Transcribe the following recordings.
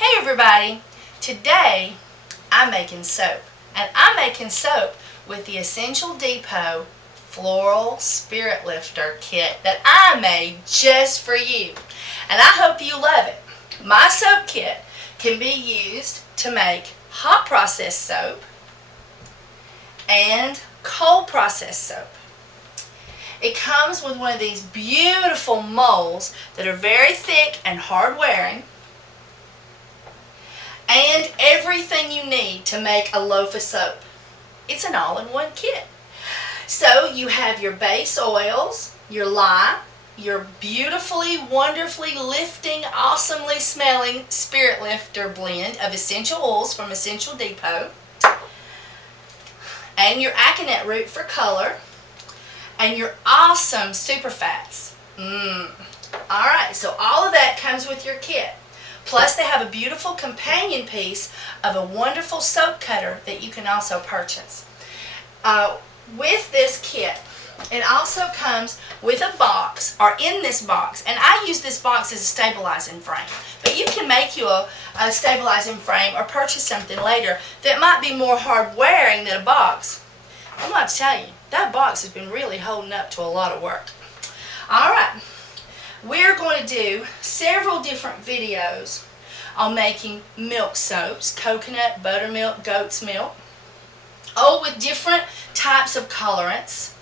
Hey everybody, today I'm making soap, and I'm making soap with the Essential Depot Floral Spirit Lifter kit that I made just for you, and I hope you love it. My soap kit can be used to make hot processed soap and cold processed soap. It comes with one of these beautiful molds that are very thick and hard wearing, and everything you need to make a loaf of soap. It's an all-in-one kit. So you have your base oils, your lye, your beautifully, wonderfully lifting, awesomely smelling Spirit Lifter blend of essential oils from Essential Depot, and your aconite root for color, and your awesome super fats. Alright, so all of that comes with your kit. Plus they have a beautiful companion piece of a wonderful soap cutter that you can also purchase. With this kit, it also comes with a box, or in this box, and I use this box as a stabilizing frame. But you can make you a stabilizing frame or purchase something later that might be more hard wearing than a box. I'm going to tell you, that box has been really holding up to a lot of work. Alright. We're going to do several different videos on making milk soaps, coconut, buttermilk, goat's milk, all with different types of colorants.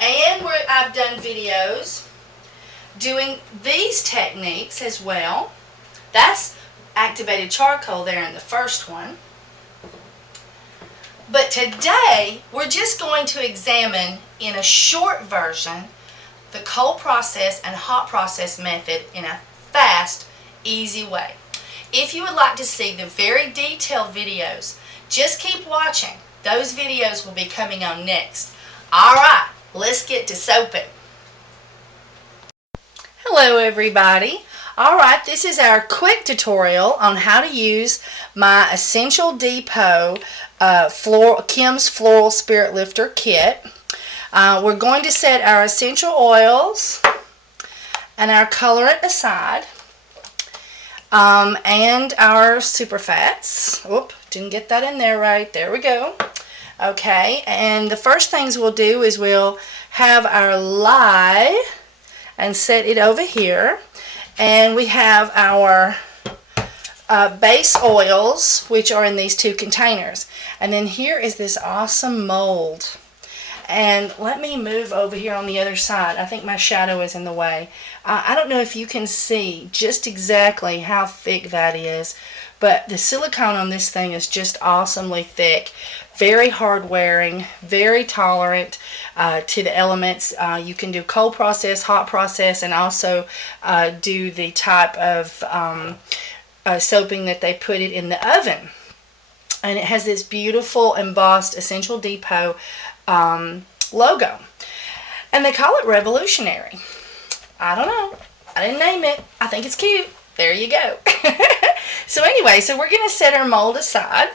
And I've done videos doing these techniques as well. That's activated charcoal there in the first one. But today we're just going to examine in a short version the cold process and hot process method in a fast, easy way. If you would like to see the very detailed videos, just keep watching. Those videos will be coming on next. Alright, let's get to soaping. Hello everybody. Alright, this is our quick tutorial on how to use my Essential Depot Kim's Floral Spirit Lifter kit. We're going to set our essential oils and our colorant aside, and our super fats. Oop, didn't get that in there right. There we go. Okay, and the first things we'll do is we'll have our lye and set it over here, and we have our base oils, which are in these two containers, and then here is this awesome mold. And let me move over here on the other side. I think my shadow is in the way. I don't know if you can see just exactly how thick that is, but the silicone on this thing is just awesomely thick, very hard wearing, very tolerant to the elements. You can do cold process, hot process, and also do the type of soaping that they put it in the oven. And it has this beautiful embossed Essential Depot logo, and they call it revolutionary. I don't know, I didn't name it. I think it's cute. There you go. So anyway, so we're going to set our mold aside,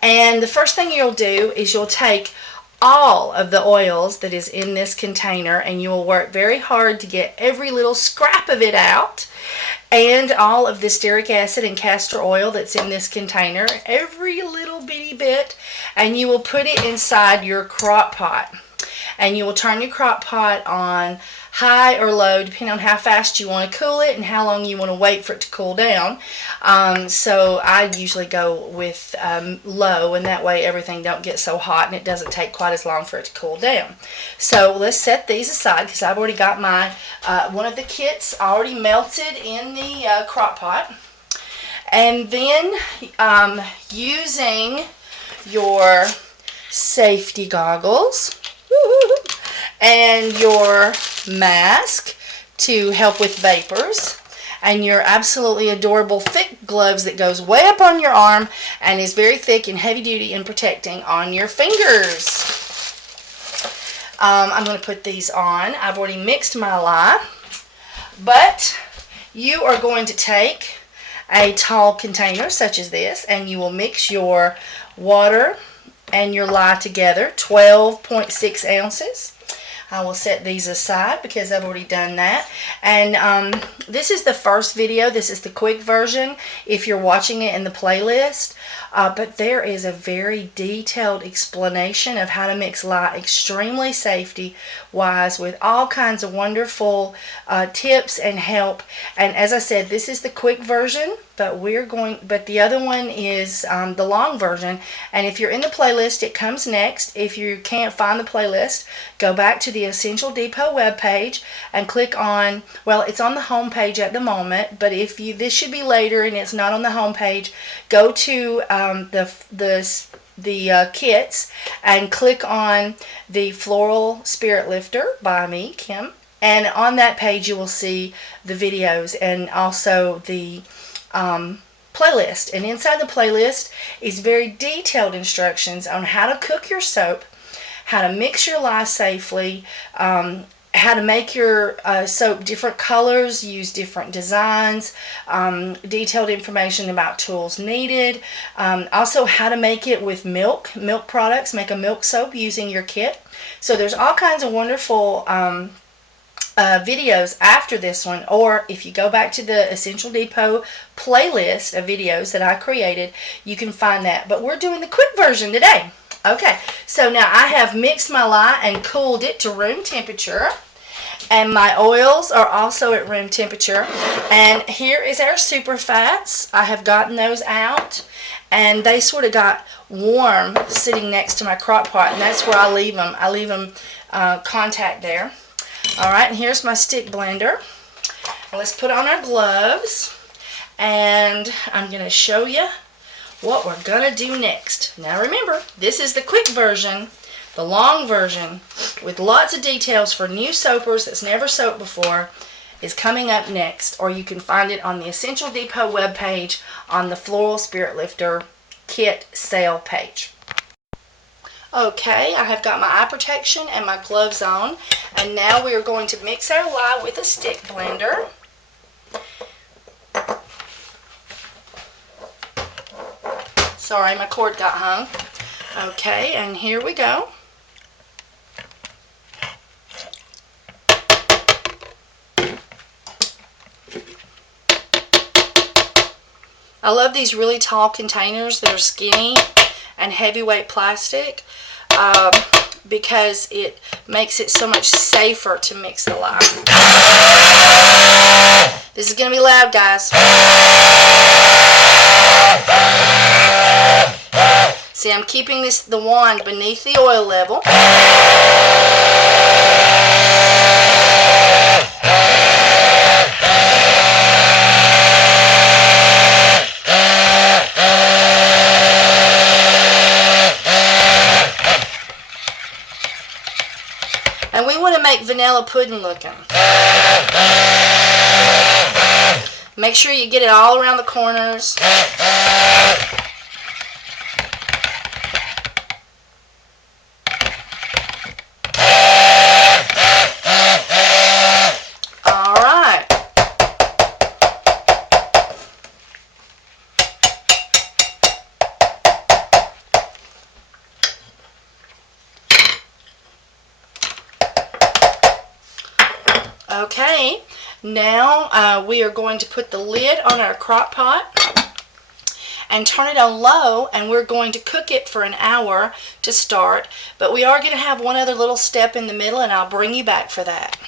and the first thing you'll do is you'll take all of the oils that is in this container, and you will work very hard to get every little scrap of it out, and all of the stearic acid and castor oil that's in this container, every little bitty bit, and you will put it inside your crock pot. And you will turn your crock pot on high or low, depending on how fast you want to cool it and how long you want to wait for it to cool down. So I usually go with low, and that way everything don't get so hot and it doesn't take quite as long for it to cool down. So let's set these aside, because I've already got my one of the kits already melted in the crock pot. And then using your safety goggles and your mask to help with vapors, and your absolutely adorable thick gloves that goes way up on your arm and is very thick and heavy duty and protecting on your fingers. I'm going to put these on. I've already mixed my lye, but you are going to take a tall container such as this, and you will mix your water and your lye together, 12.6 ounces. I will set these aside because I've already done that. And this is the first video. This is the quick version if you're watching it in the playlist. But there is a very detailed explanation of how to mix lye extremely safety-wise with all kinds of wonderful tips and help. And as I said, this is the quick version, but the other one is the long version. And if you're in the playlist, it comes next. If you can't find the playlist, go back to the Essential Depot webpage and click on, well, it's on the home page at the moment, but this should be later and it's not on the home page, go to the kits and click on the Floral Spirit Lifter by me, Kim. And on that page you will see the videos and also the playlist. And inside the playlist is very detailed instructions on how to cook your soap, how to mix your lye safely, how to make your soap different colors, use different designs, detailed information about tools needed, also how to make it with milk products, make a milk soap using your kit. So there's all kinds of wonderful videos after this one, or if you go back to the Essential Depot playlist of videos that I created, you can find that. But we're doing the quick version today. Okay, so now I have mixed my lye and cooled it to room temperature, and my oils are also at room temperature. And here is our super fats. I have gotten those out, and they sort of got warm sitting next to my crock pot, and that's where I leave them. I leave them contact there. All right, and here's my stick blender. Let's put on our gloves, and I'm going to show you what we're going to do next. Now remember, this is the quick version. The long version with lots of details for new soapers that's never soaped before is coming up next, or you can find it on the Essential Depot webpage on the Floral Spirit Lifter kit sale page. Okay, I have got my eye protection and my gloves on, and now we are going to mix our lye with a stick blender. Sorry, my cord got hung. Okay, and here we go. I love these really tall containers that are skinny and heavyweight plastic because it makes it so much safer to mix the lye. This is going to be loud, guys. See, I'm keeping the wand beneath the oil level. And we want to make vanilla pudding looking. Make sure you get it all around the corners. All right. Okay, now we are going to put the lid on our crock pot and turn it on low, and we're going to cook it for an hour to start, but we are going to have one other little step in the middle, and I'll bring you back for that.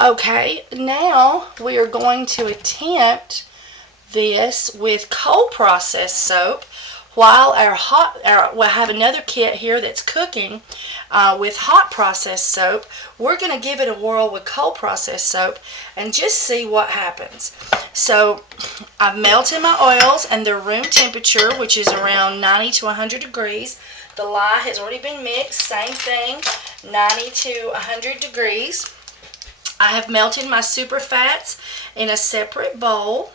Okay, now we are going to attempt this with cold processed soap while we'll have another kit here that's cooking with hot processed soap. We're going to give it a whirl with cold processed soap and just see what happens. So I've melted my oils, and they're room temperature, which is around 90 to 100 degrees. The lye has already been mixed, same thing, 90 to 100 degrees. I have melted my super fats in a separate bowl,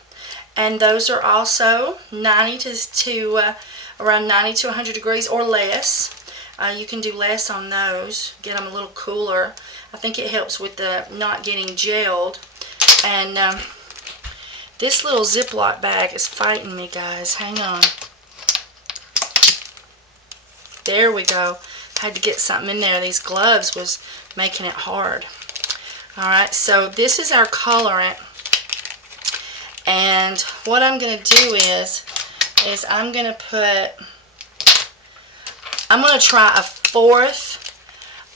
and those are also 90 to around 90 to 100 degrees or less. You can do less on those, get them a little cooler. I think it helps with the not getting gelled. And this little Ziploc bag is fighting me, guys. Hang on. There we go. Had to get something in there. These gloves was making it hard. Alright, so this is our colorant. And what I'm going to do is I'm going to try a fourth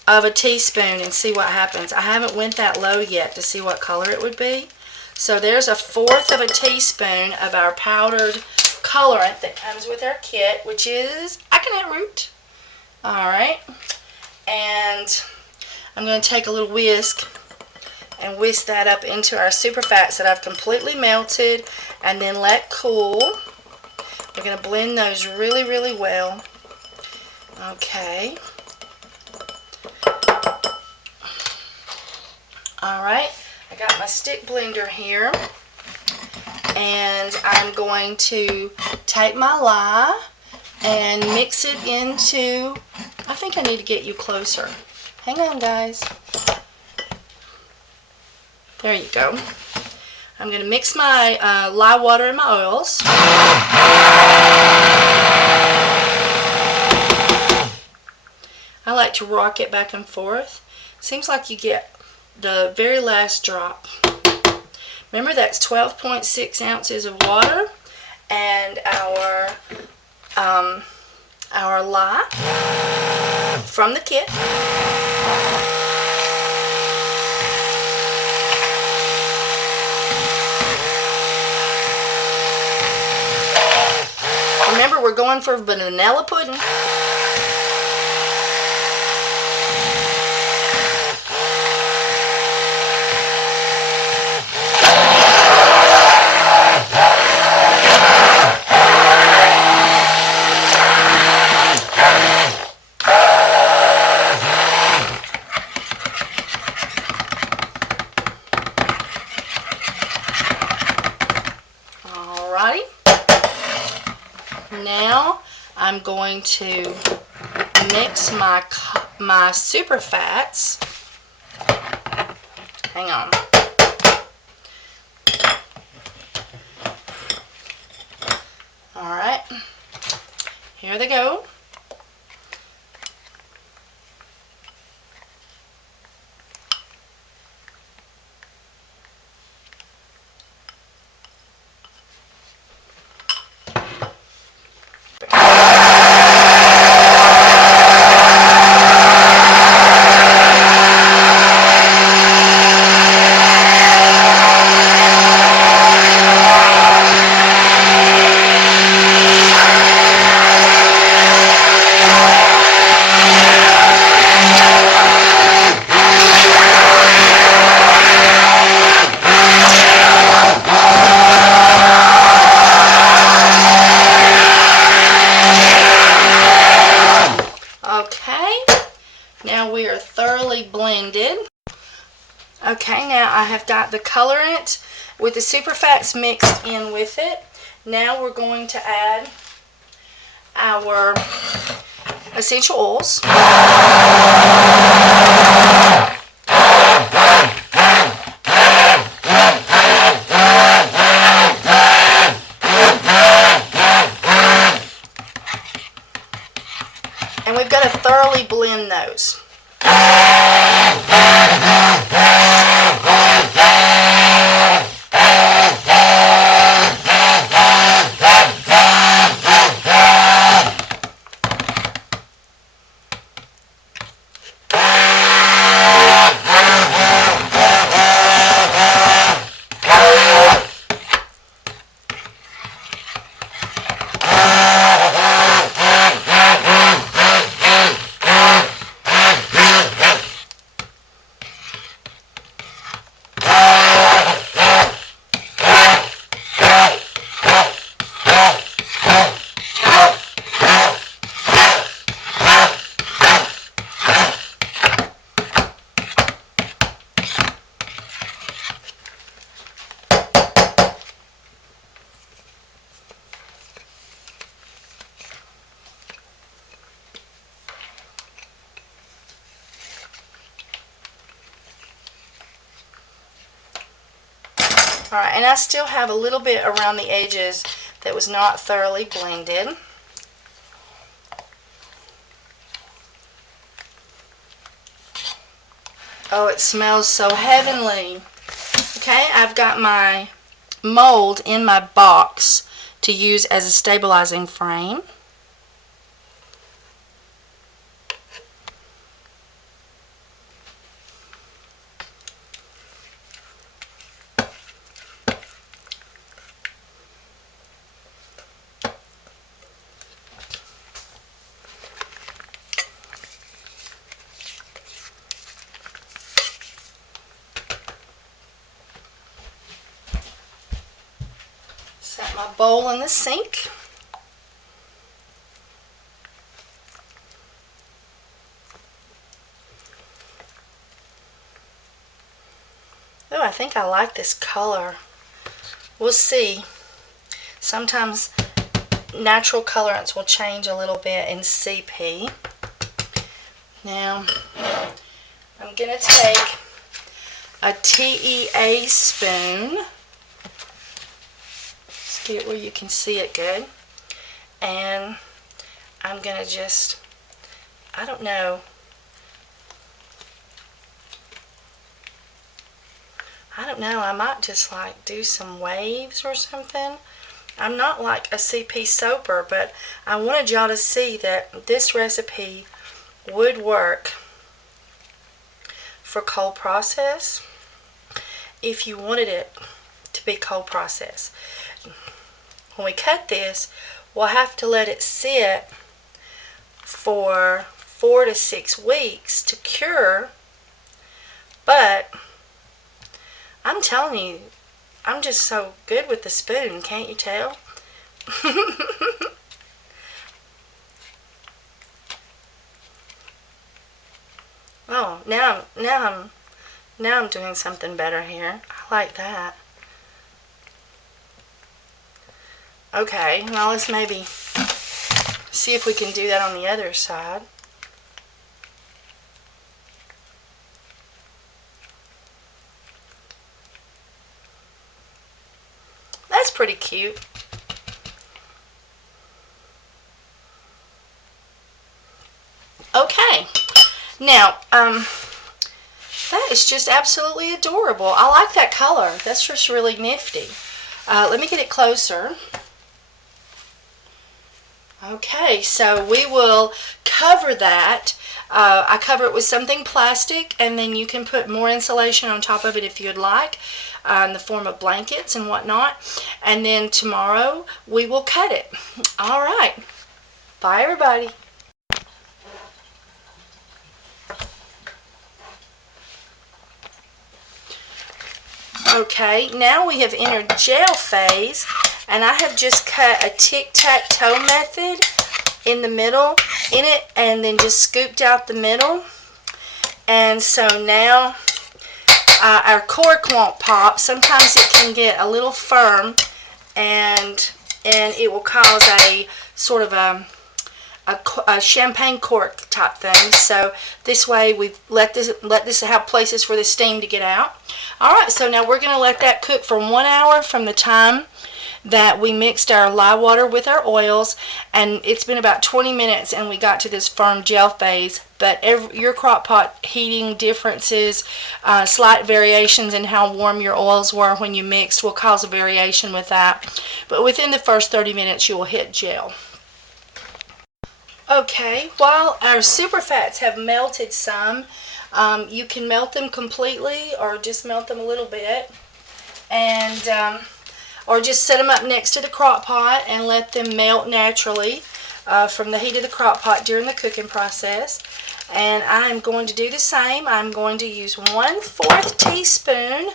of a teaspoon and see what happens. I haven't went that low yet to see what color it would be. So there's a fourth of a teaspoon of our powdered colorant that comes with our kit, which is aconite root. Alright, and I'm going to take a little whisk and whisk that up into our super fats that I've completely melted and then let cool. We're going to blend those really, really well. Okay. Alright, I got my stick blender here, and I'm going to take my lye and mix it into, I think I need to get you closer. Hang on, guys. There you go. I'm going to mix my lye water and my oils. I like to rock it back and forth. Seems like you get the very last drop. Remember, that's 12.6 ounces of water and our lye from the kit. Remember, we're going for vanilla pudding. Alrighty. Now I'm going to mix my super fats. Hang on. Alright. Here they go. Okay, now we are thoroughly blended. Okay, now I have got the colorant with the super fats mixed in with it. Now we're going to add our essential oils. And we've got to thoroughly blend those. Alright, and I still have a little bit around the edges that was not thoroughly blended. Oh, it smells so heavenly. Okay, I've got my mold in my box to use as a stabilizing frame. Set my bowl in the sink. Oh, I think I like this color. We'll see. Sometimes natural colorants will change a little bit in CP. Now, I'm going to take a TEA spoon. Let's get it where you can see it good. And I'm going to just, I don't know, I might just like do some waves or something. I'm not like a CP soaper, but I wanted y'all to see that this recipe would work for cold process if you wanted it to be cold process. When we cut this, we'll have to let it sit for 4 to 6 weeks to cure, but I'm telling you, I'm just so good with the spoon, can't you tell? Oh, now I'm doing something better here. I like that. Okay, now let's maybe see if we can do that on the other side. That's pretty cute. Okay, now, that is just absolutely adorable. I like that color. That's just really nifty. Let me get it closer. Okay, so we will cover that. I cover it with something plastic, and then you can put more insulation on top of it if you'd like, in the form of blankets and whatnot. And then tomorrow we will cut it. All right. Bye, everybody. Okay, now we have entered gel phase, and I have just cut a tic-tac-toe method in the middle in it, and then just scooped out the middle. And so now our cork won't pop. Sometimes it can get a little firm, and it will cause a sort of a champagne cork type thing. So this way we let this have places for the steam to get out. Alright, so now we're going to let that cook for 1 hour from the time that we mixed our lye water with our oils, and it's been about 20 minutes and we got to this firm gel phase. But your crock pot heating differences, slight variations in how warm your oils were when you mixed will cause a variation with that. But within the first 30 minutes you will hit gel. Okay, while our super fats have melted some, you can melt them completely or just melt them a little bit, and or just set them up next to the crock pot and let them melt naturally from the heat of the crock pot during the cooking process. And I'm going to do the same. I'm going to use 1/4 teaspoon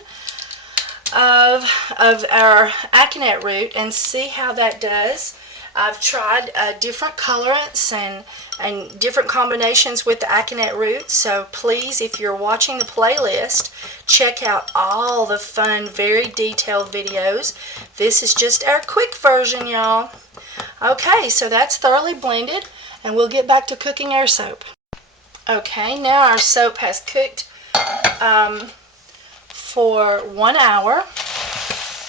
of our aconite root and see how that does. I've tried different colorants and different combinations with the aconite root, so please, if you're watching the playlist, check out all the fun, very detailed videos. This is just our quick version, y'all. Okay, so that's thoroughly blended, and we'll get back to cooking our soap. Okay, now our soap has cooked for 1 hour,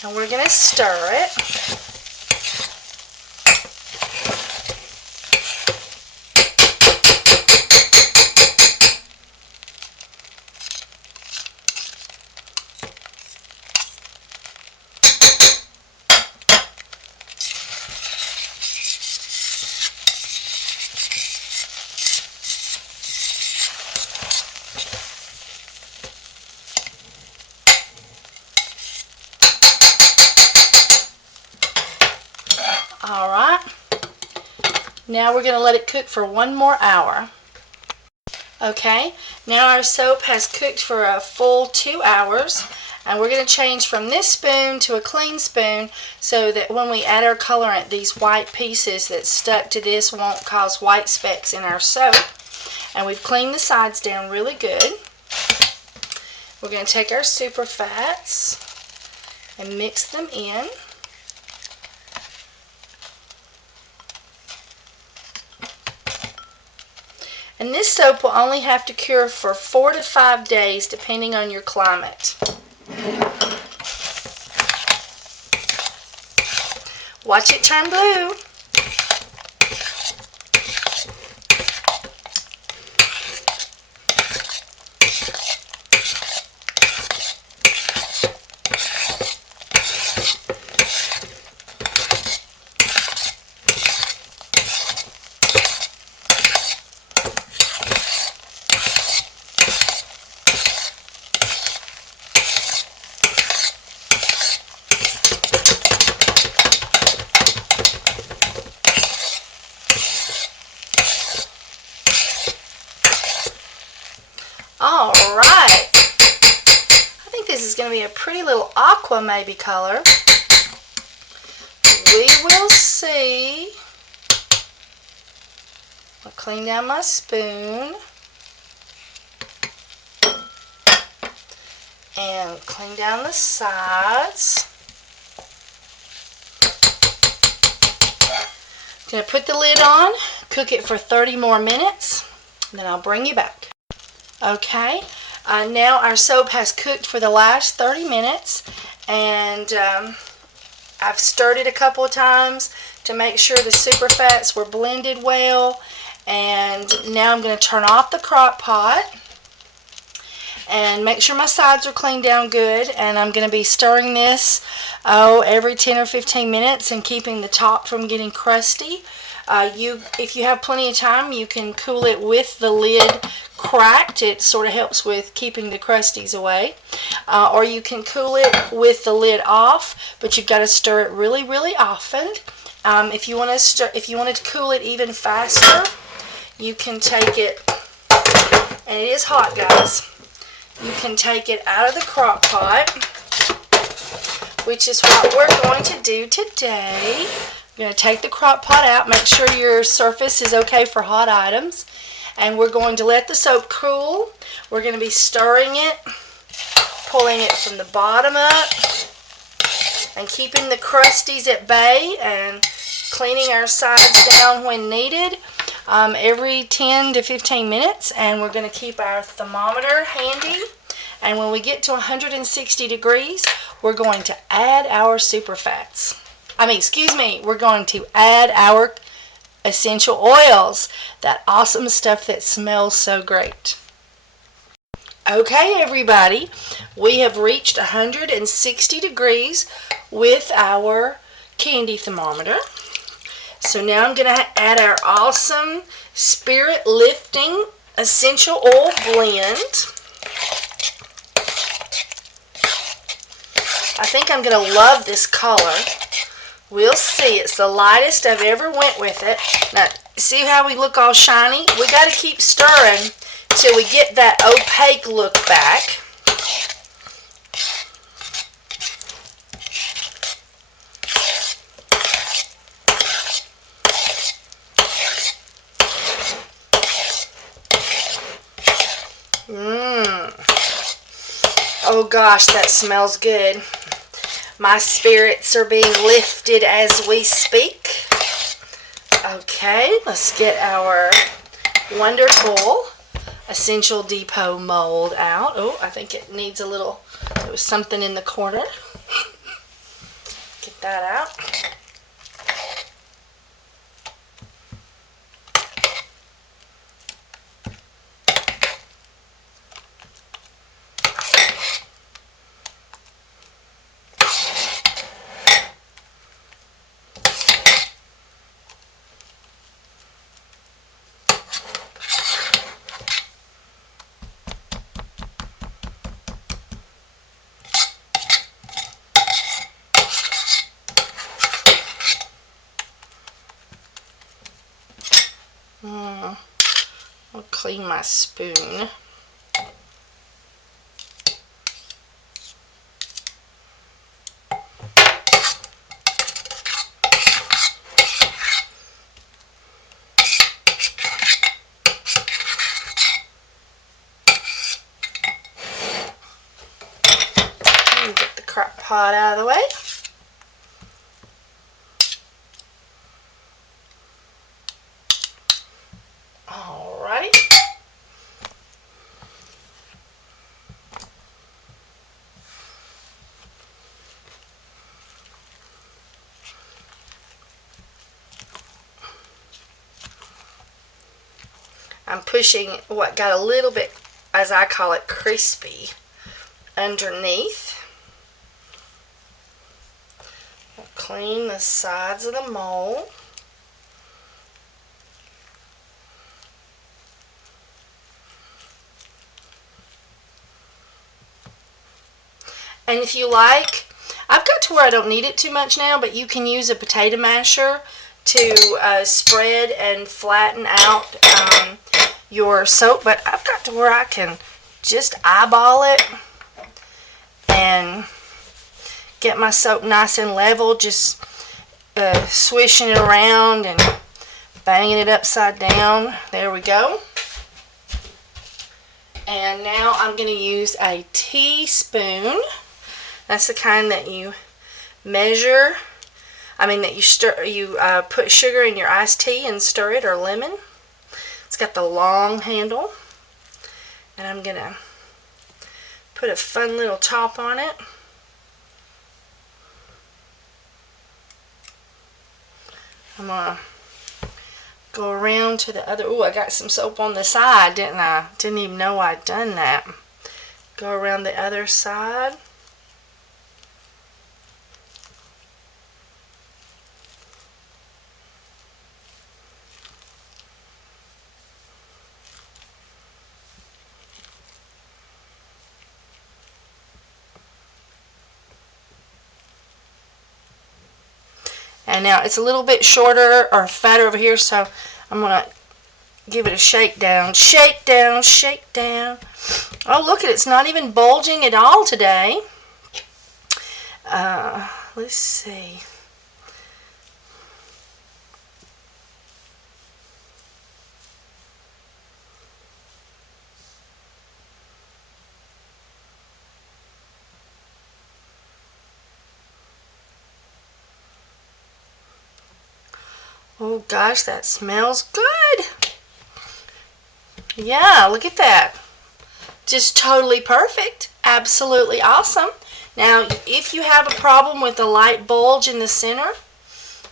and we're going to stir it. Now we're going to let it cook for 1 more hour. Okay, now our soap has cooked for a full 2 hours, and we're going to change from this spoon to a clean spoon so that when we add our colorant, these white pieces that stuck to this won't cause white specks in our soap. And we've cleaned the sides down really good. We're going to take our super fats and mix them in. And this soap will only have to cure for 4 to 5 days depending on your climate. Watch it turn blue. All right. I think this is going to be a pretty little aqua maybe color. We will see. I'll clean down my spoon. And clean down the sides. I'm going to put the lid on, cook it for 30 more minutes, and then I'll bring you back. Okay, now our soap has cooked for the last 30 minutes, and I've stirred it a couple of times to make sure the super fats were blended well. And now I'm going to turn off the crock pot and make sure my sides are cleaned down good, and I'm going to be stirring this every 10 or 15 minutes and keeping the top from getting crusty. If you have plenty of time, you can cool it with the lid cracked. It sort of helps with keeping the crusties away. Or you can cool it with the lid off, but you've got to stir it really, really often. If you wanted to cool it even faster, you can take it, and it is hot, guys. You can take it out of the crock pot, which is what we're going to do today. You're going to take the crock pot out, make sure your surface is okay for hot items, and we're going to let the soap cool. We're going to be stirring it, pulling it from the bottom up, and keeping the crusties at bay, and cleaning our sides down when needed every 10 to 15 minutes. And we're going to keep our thermometer handy, and when we get to 160 degrees, we're going to add our super fats. We're going to add our essential oils, that awesome stuff that smells so great. Okay, everybody, we have reached 160 degrees with our candy thermometer. So now I'm going to add our awesome spirit lifting essential oil blend. I think I'm going to love this color. We'll see. It's the lightest I've ever went with it. Now, see how we look all shiny? We got to keep stirring till we get that opaque look back. Oh gosh, that smells good. My spirits are being lifted as we speak. Okay, let's get our wonderful Essential Depot mold out. Oh, I think it needs a little, there was something in the corner. Get that out. clean my spoon. And get the crock pot out of the way. Alrighty. I'm pushing what got a little bit, as I call it, crispy underneath. I'll clean the sides of the mold. And if you like, I've got to where I don't need it too much now, but you can use a potato masher to spread and flatten out your soap. But I've got to where I can just eyeball it and get my soap nice and level, just swishing it around and banging it upside down. There we go. And now I'm going to use a teaspoon. That's the kind that you measure. That you stir. You put sugar in your iced tea and stir it, or lemon. It's got the long handle, and I'm gonna put a fun little top on it. I'm gonna go around to the other. Ooh, I got some soap on the side, didn't I? Didn't even know I'd done that. Go around the other side. And now it's a little bit shorter or fatter over here, so I'm going to give it a shake down. Shake down, shake down. Oh, look at it. It's not even bulging at all today. Let's see. Oh gosh, that smells good. Yeah, look at that. Just totally perfect. Absolutely awesome. Now, if you have a problem with a light bulge in the center,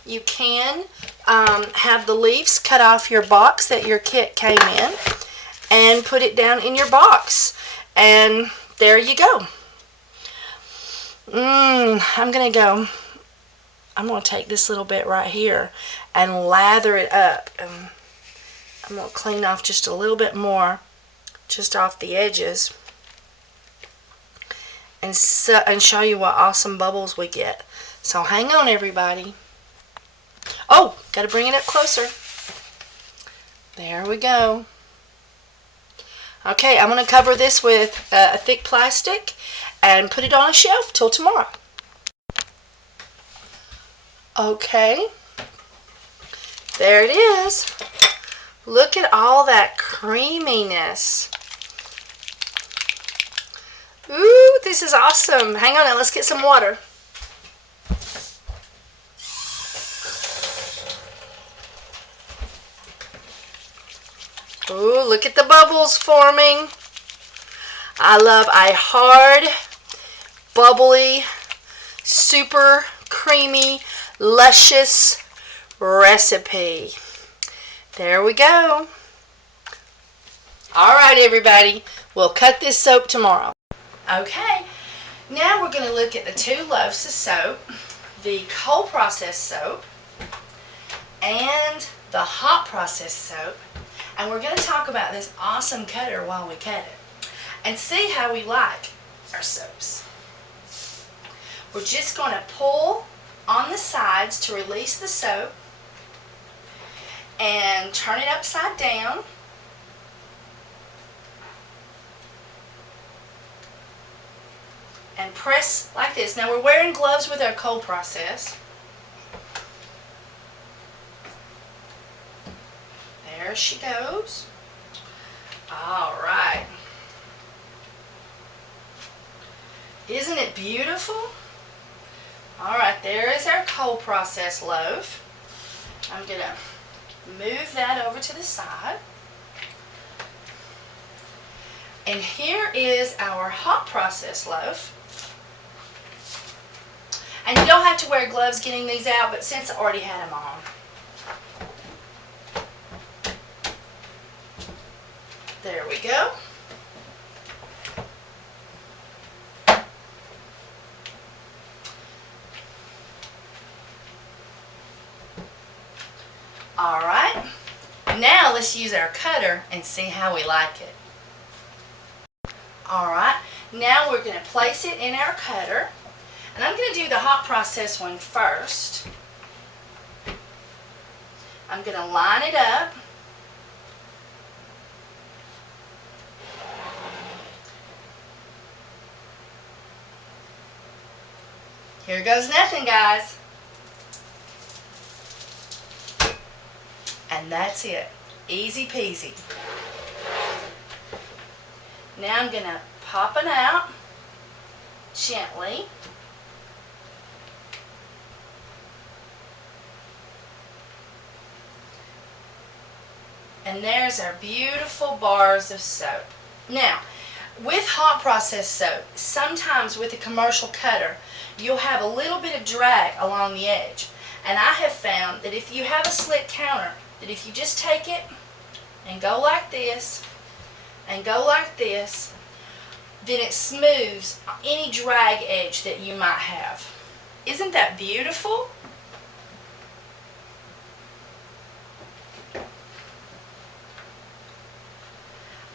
you can have the leaves cut off your box that your kit came in and put it down in your box. And there you go. I'm going to take this little bit right here and lather it up. I'm going to clean off just a little bit more, just off the edges, and show you what awesome bubbles we get. So hang on, everybody. Oh, got to bring it up closer. There we go. Okay, I'm going to cover this with a thick plastic and put it on a shelf till tomorrow. Okay, there it is. Look at all that creaminess. Ooh, this is awesome. Hang on, now let's get some water. Ooh, look at the bubbles forming. I love a hard, bubbly, super creamy, luscious recipe. There we go. All right, everybody. We'll cut this soap tomorrow. Okay, now we're going to look at the 2 loaves of soap, the cold processed soap, and the hot processed soap. And we're going to talk about this awesome cutter while we cut it and see how we like our soaps. We're just going to pull on the sides to release the soap and turn it upside down. and press like this. Now we're wearing gloves with our cold process. There she goes. All right. Isn't it beautiful? All right, there is our cold process loaf. I'm going to move that over to the side. And here is our hot process loaf. And you don't have to wear gloves getting these out, but since I already had them on. There we go. All right. Now let's use our cutter and see how we like it. All right. Now we're going to place it in our cutter. And I'm going to do the hot process one first. I'm going to line it up. Here goes nothing, guys. And that's it. Easy peasy. Now I'm going to pop it out gently. And there's our beautiful bars of soap. Now, with hot process soap, sometimes with a commercial cutter, you'll have a little bit of drag along the edge. And I have found that if you have a slit counter, that if you just take it and go like this, and go like this, then it smooths any drag edge that you might have. Isn't that beautiful?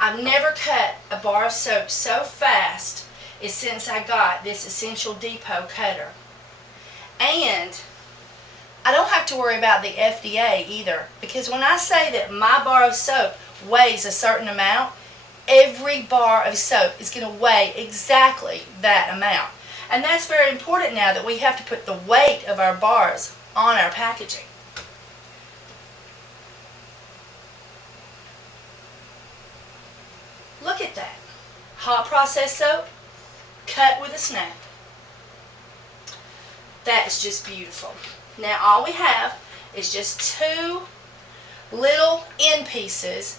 I've never cut a bar of soap so fast as since I got this Essential Depot cutter. And I don't have to worry about the FDA either, because when I say that my bar of soap weighs a certain amount, every bar of soap is going to weigh exactly that amount. And that's very important now that we have to put the weight of our bars on our packaging. Look at that. Hot process soap, cut with a snap. That is just beautiful. Now all we have is just two little end pieces.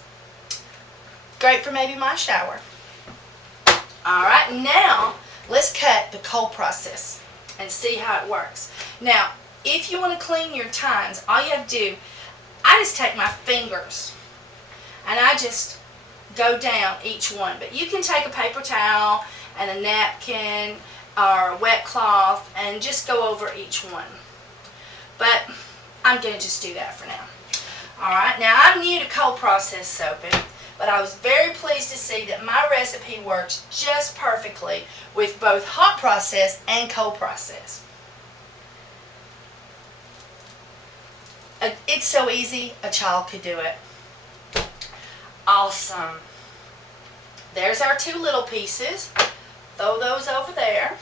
Great for maybe my shower. Alright, now let's cut the cold process and see how it works. Now, if you want to clean your tines, all you have to do, I just take my fingers and I just go down each one. But you can take a paper towel and a napkin or a wet cloth and just go over each one. But I'm going to just do that for now. Alright, now I'm new to cold process soaping, but I was very pleased to see that my recipe works just perfectly with both hot process and cold process. It's so easy, a child could do it. Awesome. There's our two little pieces. Throw those over there.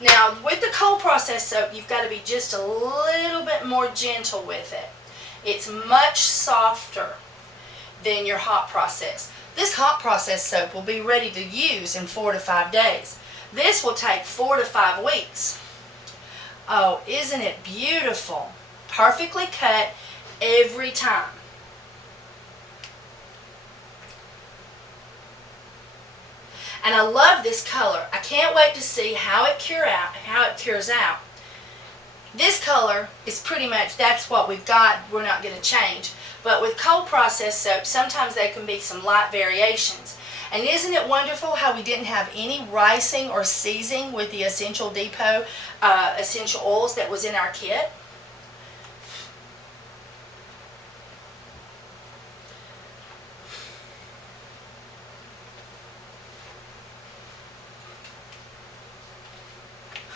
Now, with the cold process soap, you've got to be just a little bit more gentle with it. It's much softer than your hot process. This hot process soap will be ready to use in 4 to 5 days. This will take 4 to 5 weeks. Oh, isn't it beautiful? Perfectly cut every time. And I love this color. I can't wait to see how it cures out. This color is pretty much, that's what we've got. We're not going to change. But with cold process soap, sometimes there can be some light variations. And isn't it wonderful how we didn't have any ricing or seizing with the Essential Depot essential oils that was in our kit?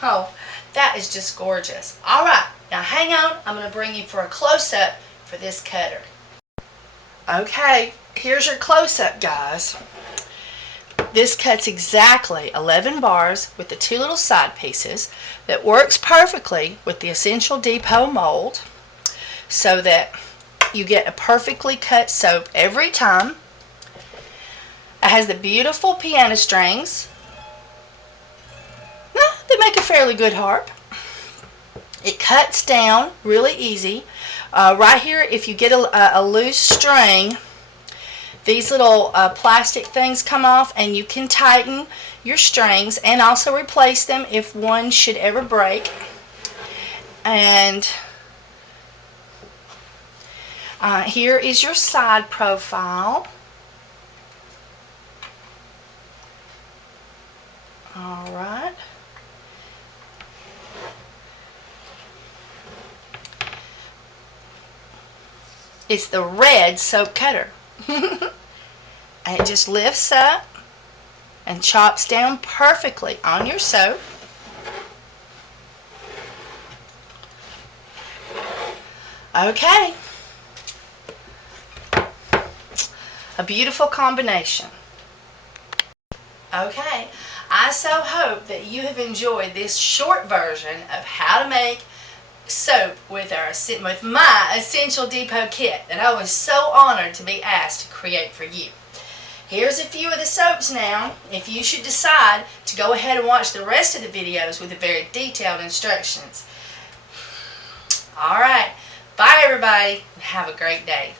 Oh, that is just gorgeous. All right, now hang on. I'm going to bring you for a close-up for this cutter. Okay, here's your close-up, guys. This cuts exactly 11 bars with the 2 little side pieces that works perfectly with the Essential Depot mold so that you get a perfectly cut soap every time. It has the beautiful piano strings. They make a fairly good harp. It cuts down really easy. Right here, if you get a loose string, these little plastic things come off and you can tighten your strings and also replace them if one should ever break. And here is your side profile. All right. It's the red soap cutter. And it just lifts up and chops down perfectly on your soap. Okay. A beautiful combination. Okay, I so hope that you have enjoyed this short version of how to make soap with my Essential Depot kit that I was so honored to be asked to create for you. Here's a few of the soaps now, if you should decide to go ahead and watch the rest of the videos with the very detailed instructions. Alright, bye everybody, and have a great day.